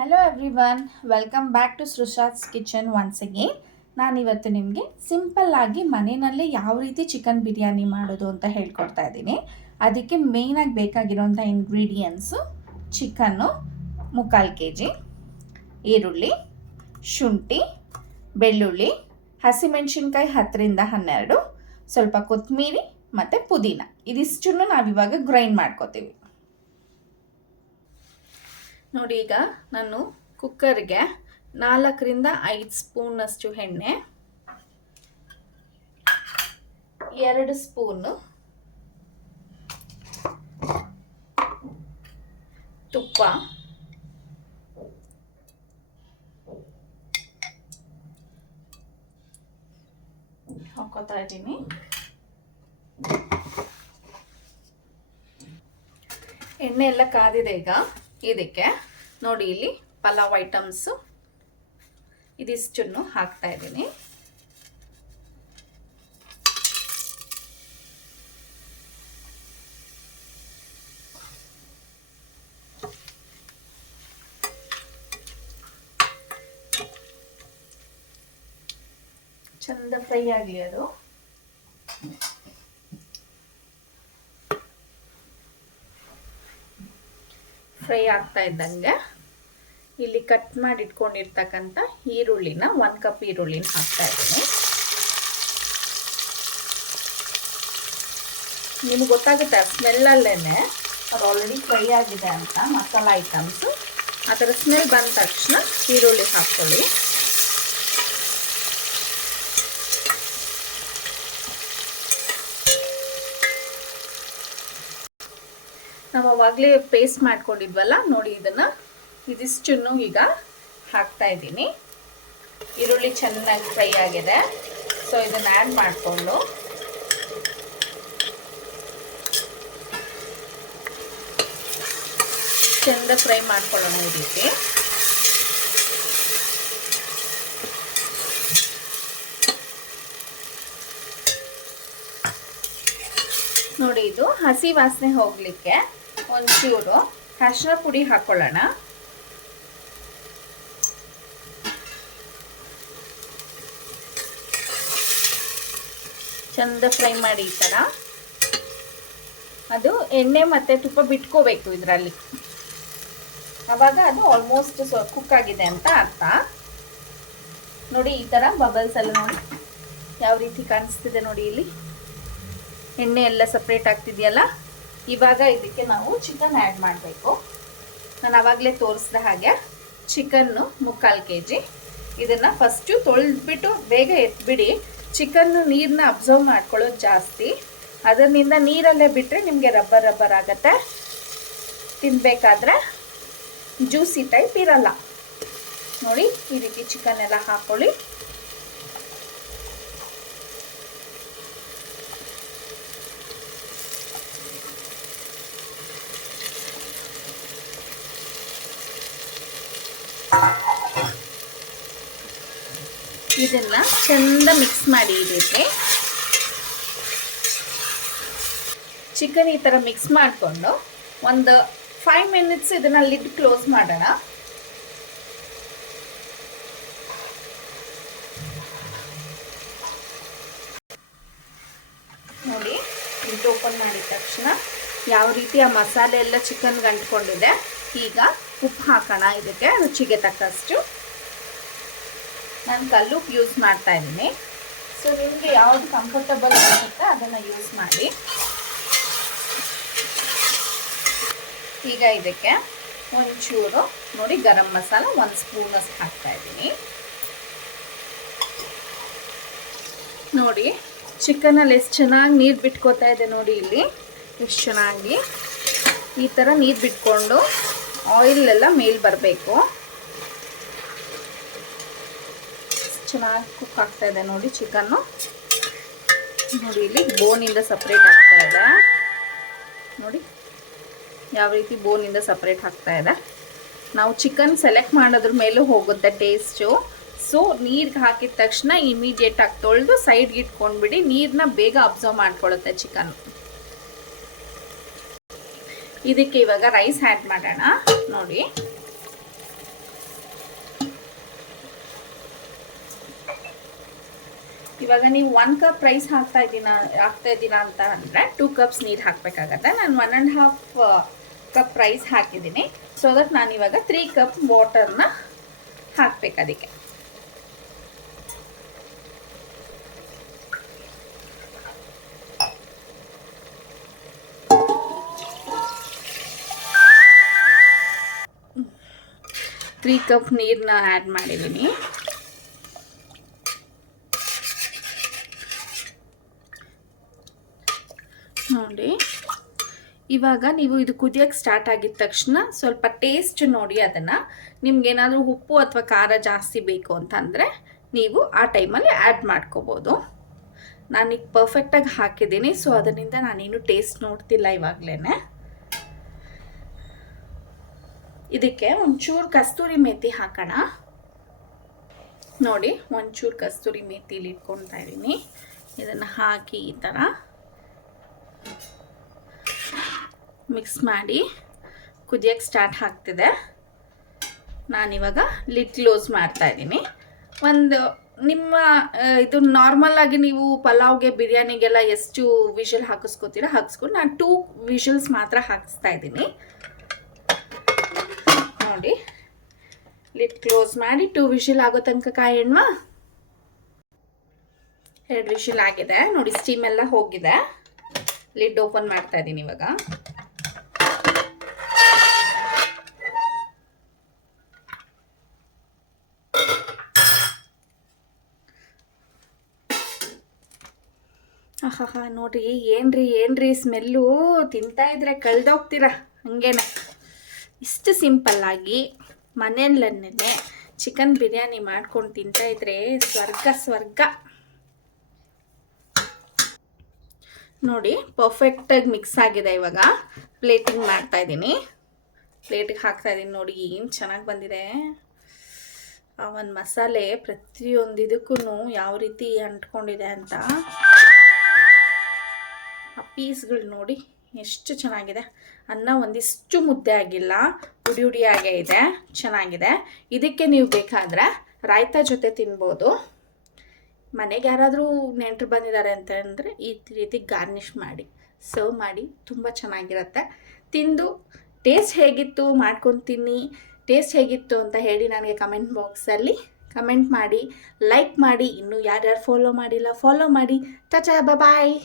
Hello everyone, welcome back to Srusha's kitchen once again. ನಾನಿವತ್ತು ನಿಮಗೆ ಸಿಂಪಲ್ಲಾಗಿ ಮನೆಯಲ್ಲೇ ಯಾವ ರೀತಿ ಚಿಕನ್ ಬಿರಿಯಾನಿ ಮಾಡೋದು ಅಂತ ಹೇಳ್ಕೊಡ್ತಾ ಇದ್ದೀನಿ. ಅದಕ್ಕೆ ಮೇಯ್ನಾಗಿ ಬೇಕಾಗಿರೋಂಥ ಇಂಗ್ರೀಡಿಯೆಂಟ್ಸು ಚಿಕನ್ನು 3/4 kg, ಈರುಳ್ಳಿ, ಶುಂಠಿ, ಬೆಳ್ಳುಳ್ಳಿ, ಹಸಿಮೆಣಸಿನ್ಕಾಯಿ 10ರಿಂದ 12, ಸ್ವಲ್ಪ ಕೊತ್ತಂಬರಿ ಮತ್ತು ಪುದೀನ. ಇದಿಷ್ಟನ್ನು ನಾವಿವಾಗ ಗ್ರೈಂಡ್ ಮಾಡ್ಕೋತೀವಿ. ನೋಡಿ, ಈಗ ನಾನು ಕುಕ್ಕರ್ಗೆ 4ರಿಂದ 5 ಸ್ಪೂನಷ್ಟು ಎಣ್ಣೆ, 2 ಸ್ಪೂನು ತುಪ್ಪ, ಹಾಕೋತಾ ಇದ್ದೀನಿ. ಎಣ್ಣೆ ಎಲ್ಲ ಕಾದಿದೆ. ಈಗ ಇದಕ್ಕೆ ನೋಡಿ, ಇಲ್ಲಿ ಪಲಾವ್ ಐಟಮ್ಸು ಇದಿಷ್ಟನ್ನು ಹಾಕ್ತಾ ಇದ್ದೀನಿ. ಚಂದ ಫ್ರೈ ಆಗಲಿ. ಅದು ಫ್ರೈ ಆಗ್ತಾ ಇದ್ದಂಗೆ ಇಲ್ಲಿ ಕಟ್ ಮಾಡಿ ಇಟ್ಕೊಂಡಿರ್ತಕ್ಕಂಥ ಈರುಳ್ಳಿನ 1 ಕಪ್ ಈರುಳ್ಳಿನ ಹಾಕ್ತಾ ಇದ್ದೀನಿ. ನಿಮ್ಗೆ ಗೊತ್ತಾಗುತ್ತೆ ಸ್ಮೆಲ್ಲಲ್ಲೇನೆ ಅದು ಆಲ್ರೆಡಿ ಫ್ರೈ ಆಗಿದೆ ಅಂತ. ಮಸಾಲ ಐಟಮ್ಸು ಆ ಥರ ಸ್ಮೆಲ್ ಬಂದ ತಕ್ಷಣ ಈರುಳ್ಳಿ ಹಾಕ್ಕೊಳ್ಳಿ. ನಾವು ಅವಾಗಲೇ ಪೇಸ್ಟ್ ಮಾಡ್ಕೊಂಡಿದ್ವಲ್ಲ, ನೋಡಿ ಇದಿಷ್ಟನ್ನು ಈಗ ಹಾಕ್ತಾ ಇದ್ದೀನಿ. ಈರುಳ್ಳಿ ಚೆನ್ನಾಗಿ ಫ್ರೈ ಆಗಿದೆ. ಸೊ ಇದನ್ನು ಆ್ಯಡ್ ಮಾಡಿಕೊಂಡು ಚೆಂದ ಫ್ರೈ ಮಾಡ್ಕೊಳ್ಳೋಣ. ಈ ರೀತಿ ನೋಡಿ, ಇದು ಹಸಿ ವಾಸನೆ ಹೋಗ್ಲಿಕ್ಕೆ ಒಂಚೂರು ಅರಿಶಿನ ಪುಡಿ ಹಾಕೊಳ್ಳೋಣ. ಚಂದ ಫ್ರೈ ಮಾಡಿ ಈ ಥರ. ಅದು ಎಣ್ಣೆ ಮತ್ತು ತುಪ್ಪ ಬಿಟ್ಕೋಬೇಕು ಇದರಲ್ಲಿ, ಆವಾಗ ಅದು ಆಲ್ಮೋಸ್ಟ್ ಕುಕ್ ಆಗಿದೆ ಅಂತ ಅರ್ಥ. ನೋಡಿ, ಈ ಥರ ಬಬಲ್ಸ್ ಎಲ್ಲ ನೋಡಿ ಯಾವ ರೀತಿ ಕಾಣಿಸ್ತಿದೆ. ನೋಡಿ, ಇಲ್ಲಿ ಎಣ್ಣೆ ಎಲ್ಲ ಸಪ್ರೇಟ್ ಆಗ್ತಿದೆಯಲ್ಲ. ಇವಾಗ ಇದಕ್ಕೆ ನಾವು ಚಿಕನ್ ಆ್ಯಡ್ ಮಾಡಬೇಕು. ನಾನು ಆವಾಗಲೇ ತೋರಿಸಿದ ಹಾಗೆ ಚಿಕನ್ನು 3/4 kg. ಇದನ್ನು ಫಸ್ಟು ತೊಳೆದ್ಬಿಟ್ಟು ಬೇಗ ಎತ್ಬಿಡಿ. ಚಿಕನ್ನು ನೀರನ್ನ ಅಬ್ಸರ್ವ್ ಮಾಡ್ಕೊಳ್ಳೋದು ಜಾಸ್ತಿ. ಅದರಿಂದ ನೀರಲ್ಲೇ ಬಿಟ್ಟರೆ ನಿಮಗೆ ರಬ್ಬರ್ ಆಗುತ್ತೆ. ತಿನ್ನಬೇಕಾದ್ರೆ ಜ್ಯೂಸಿ ಟೈಪ್ ಇರಲ್ಲ. ನೋಡಿ, ಈ ರೀತಿ ಚಿಕನ್ ಎಲ್ಲ ಹಾಕ್ಕೊಳ್ಳಿ. ಇದನ್ನ ಚಂದ ಮಿಕ್ಸ್ ಮಾಡಿ. ಈ ರೀತಿ ಚಿಕನ್ ಈ ಥರ ಮಿಕ್ಸ್ ಮಾಡಿಕೊಂಡು ಒಂದು 5 ಮಿನಿಟ್ಸ್ ಇದನ್ನ ಲಿಡ್ ಕ್ಲೋಸ್ ಮಾಡೋಣ. ನೋಡಿ, ಲಿಡ್ ಓಪನ್ ಮಾಡಿದ ತಕ್ಷಣ ಯಾವ ರೀತಿ ಆ ಮಸಾಲೆ ಎಲ್ಲ ಚಿಕನ್ಗೆ ಅಂಟ್ಕೊಂಡಿದೆ. ಈಗ ಉಪ್ಪು ಹಾಕೋಣ. ಇದಕ್ಕೆ ರುಚಿಗೆ ತಕ್ಕಷ್ಟು. ನಾನು ಕಲ್ಲುಪ್ಪು ಯೂಸ್ ಮಾಡ್ತಾ ಇದ್ದೀನಿ. ಸೊ ನಿಮಗೆ ಯಾವುದು ಕಂಫರ್ಟಬಲ್ ಅನಿಸುತ್ತೆ ಅದನ್ನು ಯೂಸ್ ಮಾಡಿ. ಈಗ ಇದಕ್ಕೆ ಒಂಚೂರು ನೋಡಿ ಗರಂ ಮಸಾಲ 1 ಸ್ಪೂನಷ್ಟು ಹಾಕ್ತಾ ಇದ್ದೀನಿ. ನೋಡಿ, ಚಿಕನಲ್ಲಿ ಎಷ್ಟು ಚೆನ್ನಾಗಿ ನೀರು ಬಿಟ್ಕೋತಾ ಇದೆ. ನೋಡಿ, ಇಲ್ಲಿ ಎಷ್ಟು ಚೆನ್ನಾಗಿ ಈ ಥರ ನೀರು ಬಿಟ್ಕೊಂಡು ಆಯಿಲೆಲ್ಲ ಮೇಲೆ ಬರಬೇಕು. ಚೆನ್ನಾಗಿ ಕುಕ್ ಆಗ್ತಾ ಇದೆ. ನೋಡಿ, ಚಿಕನ್ನು ನೋಡಿ ಇಲ್ಲಿ ಬೋನಿಂದ ಸಪ್ರೇಟ್ ಆಗ್ತಾ ಇದೆ. ನೋಡಿ ಯಾವ ರೀತಿ ಬೋನಿಂದ ಸಪ್ರೇಟ್ ಆಗ್ತಾ ಇದೆ. ನಾವು ಚಿಕನ್ ಸೆಲೆಕ್ಟ್ ಮಾಡೋದ್ರ ಮೇಲೂ ಹೋಗುತ್ತೆ ಟೇಸ್ಟು. ಸೊ ನೀರಿಗೆ ಹಾಕಿದ ತಕ್ಷಣ ಇಮಿಡಿಯೇಟಾಗಿ ತೊಳೆದು ಸೈಡ್ಗೆ ಇಟ್ಕೊಂಡ್ಬಿಡಿ. ನೀರನ್ನ ಬೇಗ ಅಬ್ಸರ್ವ್ ಮಾಡ್ಕೊಳ್ಳುತ್ತೆ ಚಿಕನ್. ಇದಕ್ಕೆ ಇವಾಗ ರೈಸ್ ಆ್ಯಡ್ ಮಾಡೋಣ. ನೋಡಿ, ಇವಾಗ ನೀವು 1 ಕಪ್ ರೈಸ್ ಹಾಕ್ತಾ ಇದ್ದೀರಾ ಅಂತ ಅಂದರೆ 2 ಕಪ್ಸ್ ನೀರು ಹಾಕಬೇಕಾಗತ್ತೆ. ನಾನು 1.5 ಕಪ್ ರೈಸ್ ಹಾಕಿದ್ದೀನಿ. ಸೊ ದಟ್ ನಾನು ಇವಾಗ 3 ಕಪ್ ವಾಟರ್ನ ಹಾಕ್ಬೇಕು ಅದಕ್ಕೆ. ತ್ರೀ ಕಪ್ ನೀರನ್ನ ಆ್ಯಡ್ ಮಾಡಿದ್ದೀನಿ. ನೋಡಿ, ಇವಾಗ ನೀವು ಇದು ಕುದಿಯೋಕ್ಕೆ ಸ್ಟಾರ್ಟ್ ಆಗಿದ ತಕ್ಷಣ ಸ್ವಲ್ಪ ಟೇಸ್ಟ್ ನೋಡಿ. ಅದನ್ನು ನಿಮ್ಗೇನಾದರೂ ಉಪ್ಪು ಅಥವಾ ಖಾರ ಜಾಸ್ತಿ ಬೇಕು ಅಂತಂದರೆ ನೀವು ಆ ಟೈಮಲ್ಲಿ ಆ್ಯಡ್ ಮಾಡ್ಕೋಬೋದು. ನಾನೀಗ ಪರ್ಫೆಕ್ಟಾಗಿ ಹಾಕಿದ್ದೀನಿ. ಸೊ ಅದರಿಂದ ನಾನೇನು ಟೇಸ್ಟ್ ನೋಡ್ತಿಲ್ಲ ಇವಾಗಲೇ. ಇದಕ್ಕೆ ಒಂಚೂರು ಕಸ್ತೂರಿ ಮೇಥಿ ಹಾಕೋಣ. ನೋಡಿ, ಒಂಚೂರು ಕಸ್ತೂರಿ ಮೇಥಿಲಿ ಇಟ್ಕೊಳ್ತಾ ಇದ್ದೀನಿ. ಇದನ್ನು ಹಾಕಿ ಈ ಥರ ಮಿಕ್ಸ್ ಮಾಡಿ ಕುದಿಯೋಕ್ಕೆ ಸ್ಟಾರ್ಟ್ ಆಗ್ತಿದೆ. ನಾನಿವಾಗ ಲಿಡ್ ಕ್ಲೋಸ್ ಮಾಡ್ತಾ ಇದ್ದೀನಿ. ನಿಮ್ಮ ಇದು ನಾರ್ಮಲ್ ಆಗಿ ನೀವು ಪಲಾವ್ಗೆ ಬಿರಿಯಾನಿಗೆಲ್ಲ ಎಷ್ಟು ವಿಷಲ್ ಹಾಕಿಸ್ಕೊತೀರಾ ಹಾಕಿಸ್ಕೊಂಡು ನಾನು 2 ವಿಷಲ್ಸ್ ಮಾತ್ರ ಹಾಕಿಸ್ತಾ ಇದ್ದೀನಿ. ನೋಡಿ, ಲಿಡ್ ಕ್ಲೋಸ್ ಮಾಡಿ 2 ವಿಷಲ್ ಆಗೋ ತನಕ ಕಾಯೋಣ. 2 ವಿಷಲ್ ಆಗಿದೆ ನೋಡಿ, ಸ್ಟೀಮ್ ಎಲ್ಲ ಹೋಗಿದೆ. ಲಿಡ್ ಓಪನ್ ಮಾಡ್ತಾ ಇದ್ದೀನಿ ಇವಾಗ. ಆಹಾ, ನೋಡ್ರಿ ಏನ್ರಿ ಸ್ಮೆಲ್ಲು. ತಿಂತಾ ಇದ್ರೆ ಕಳ್ದೋಗ್ತೀರಾ ಹಂಗೇನೆ. ಇಷ್ಟು ಸಿಂಪಲ್ಲಾಗಿ ಮನೆಯಲ್ಲೇ ಚಿಕನ್ ಬಿರಿಯಾನಿ ಮಾಡ್ಕೊಂಡು ತಿಂತಾ ಇದ್ರೆ ಸ್ವರ್ಗ. ನೋಡಿ, ಪರ್ಫೆಕ್ಟಾಗಿ ಮಿಕ್ಸ್ ಆಗಿದೆ. ಇವಾಗ ಪ್ಲೇಟಿಂಗ್ ಮಾಡ್ತಾ ಇದ್ದೀನಿ. ಪ್ಲೇಟಿಗೆ ಹಾಕ್ತಾ ಇದ್ದೀನಿ. ನೋಡಿ ಏನು ಚೆನ್ನಾಗಿ ಬಂದಿದೆ. ಆ ಒಂದು ಮಸಾಲೆ ಪ್ರತಿಯೊಂದಿದಕ್ಕೂ ಯಾವ ರೀತಿ ಅಂಟ್ಕೊಂಡಿದೆ ಅಂತ. ಆ ಪೀಸ್ಗಳು ನೋಡಿ ಎಷ್ಟು ಚೆನ್ನಾಗಿದೆ. ಅನ್ನ ಒಂದಿಷ್ಟು ಮುದ್ದೆ ಆಗಿಲ್ಲ, ಉಡಿಯಾಗೇ ಇದೆ, ಚೆನ್ನಾಗಿದೆ. ಇದಕ್ಕೆ ನೀವು ಬೇಕಾದರೆ ರಾಯ್ತಾ ಜೊತೆ ತಿನ್ಬೋದು. ಮನೆಗೆ ಯಾರಾದರೂ ನೆಂಟರು ಬಂದಿದ್ದಾರೆ ಅಂತಂದರೆ ಈ ರೀತಿ ಗಾರ್ನಿಷ್ ಮಾಡಿ ಸರ್ವ್ ಮಾಡಿ, ತುಂಬ ಚೆನ್ನಾಗಿರುತ್ತೆ. ತಿಂದು ಟೇಸ್ಟ್ ಹೇಗಿತ್ತು ಮಾಡ್ಕೊಂಡು ತಿನ್ನಿ. ಟೇಸ್ಟ್ ಹೇಗಿತ್ತು ಅಂತ ಹೇಳಿ ನನಗೆ ಕಮೆಂಟ್ ಬಾಕ್ಸಲ್ಲಿ ಕಮೆಂಟ್ ಮಾಡಿ, ಲೈಕ್ ಮಾಡಿ. ಇನ್ನೂ ಯಾರ್ಯಾರು ಫಾಲೋ ಮಾಡಿಲ್ಲ ಫಾಲೋ ಮಾಡಿ. ಟಾಟಾ, ಬಾಯ್.